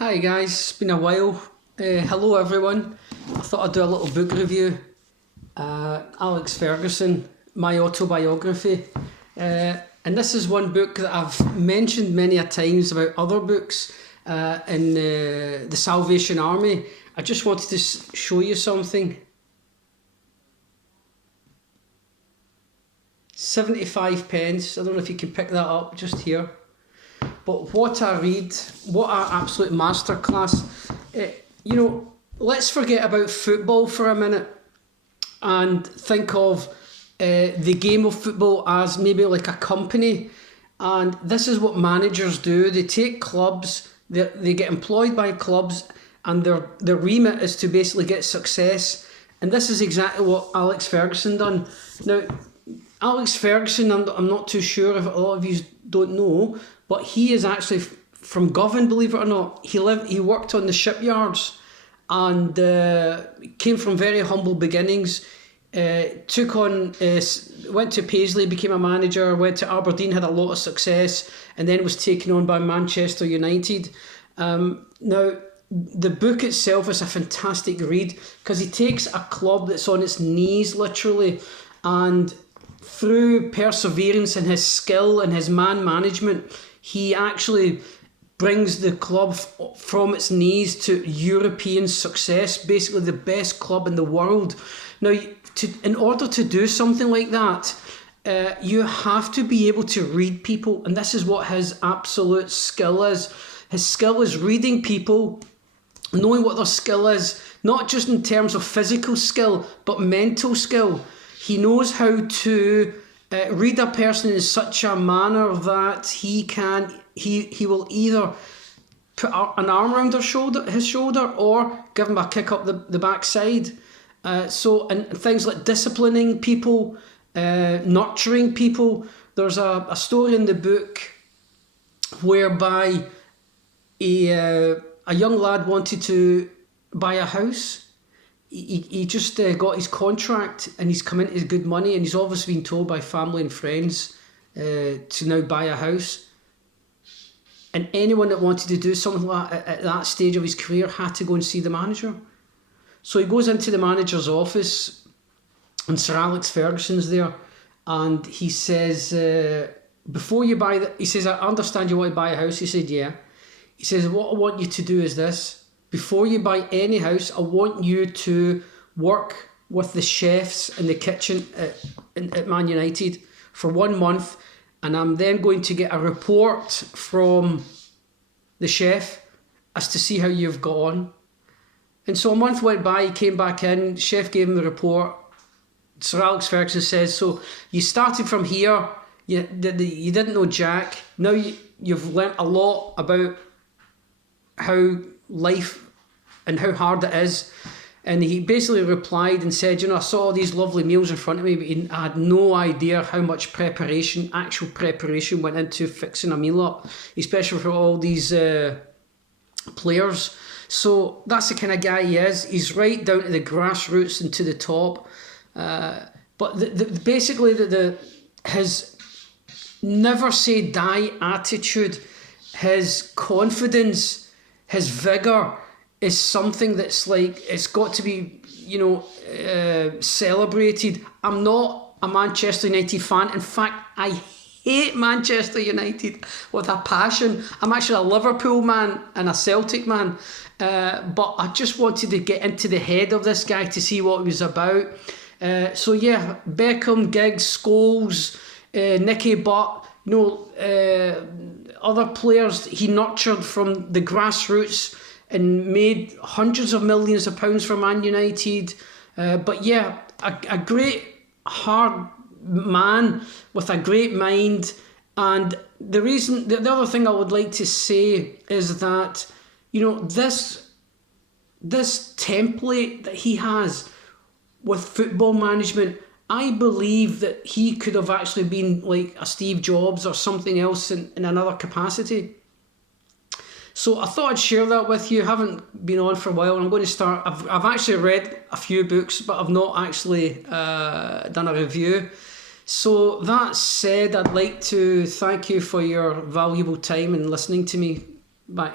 Hi guys, it's been a while. Hello everyone. I thought I'd do a little book review. Alex Ferguson, my autobiography. And this is one book that I've mentioned many a times about other books in the Salvation Army. I just wanted to show you something. 75 pence. I don't know if you can pick that up just here. But what I read, what an absolute masterclass. Let's forget about football for a minute and think of the game of football as maybe like a company. And this is what managers do. They take clubs, they get employed by clubs, and their remit is to basically get success. And this is exactly what Alex Ferguson done. Now, Alex Ferguson, I'm not too sure if a lot of you don't know, but he is actually from Govan, believe it or not. He worked on the shipyards and came from very humble beginnings. Went to Paisley, became a manager, went to Aberdeen, had a lot of success, and then was taken on by Manchester United. Now, the book itself is a fantastic read because he takes a club that's on its knees, literally, and through perseverance and his skill and his man management, he actually brings the club from its knees to European success, basically the best club in the world. Now, in order to do something like that, you have to be able to read people, and this is what his absolute skill is. His skill is reading people, knowing what their skill is, not just in terms of physical skill, but mental skill. He knows how to read a person in such a manner that he will either put an arm around his shoulder or give him a kick up the backside. And things like disciplining people, nurturing people. There's a story in the book whereby a young lad wanted to buy a house. He just got his contract and he's come into his good money, and he's obviously been told by family and friends to now buy a house. And anyone that wanted to do something like that at that stage of his career had to go and see the manager. So he goes into the manager's office, and Sir Alex Ferguson's there, and he says, before you buy he says, I understand you want to buy a house. He said, yeah. He says, what I want you to do is this. Before you buy any house, I want you to work with the chefs in the kitchen at Man United for 1 month, and I'm then going to get a report from the chef as to see how you've got on. And so a month went by, he came back in, chef gave him the report. Sir Alex Ferguson says, so you started from here, you didn't know Jack, now you've learnt a lot about how life and how hard it is. And he basically replied and said, I saw all these lovely meals in front of me, but I had no idea how much actual preparation went into fixing a meal up, especially for all these players. So that's the kind of guy he is. He's right down to the grassroots and to the top. But basically his never say die attitude, his confidence, his vigour is something that's like, it's got to be, celebrated. I'm not a Manchester United fan. In fact, I hate Manchester United with a passion. I'm actually a Liverpool man and a Celtic man. But I just wanted to get into the head of this guy to see what he was about. So yeah, Beckham, Giggs, Scholes, Nicky Butt, other players he nurtured from the grassroots and made hundreds of millions of pounds for Man United. But yeah, a great hard man with a great mind. And the other thing I would like to say is that, this template that he has with football management, I believe that he could have actually been like a Steve Jobs or something else in another capacity. So I thought I'd share that with you. I haven't been on for a while. I'm going to start. I've actually read a few books, but I've not actually done a review. So that said, I'd like to thank you for your valuable time and listening to me. Bye.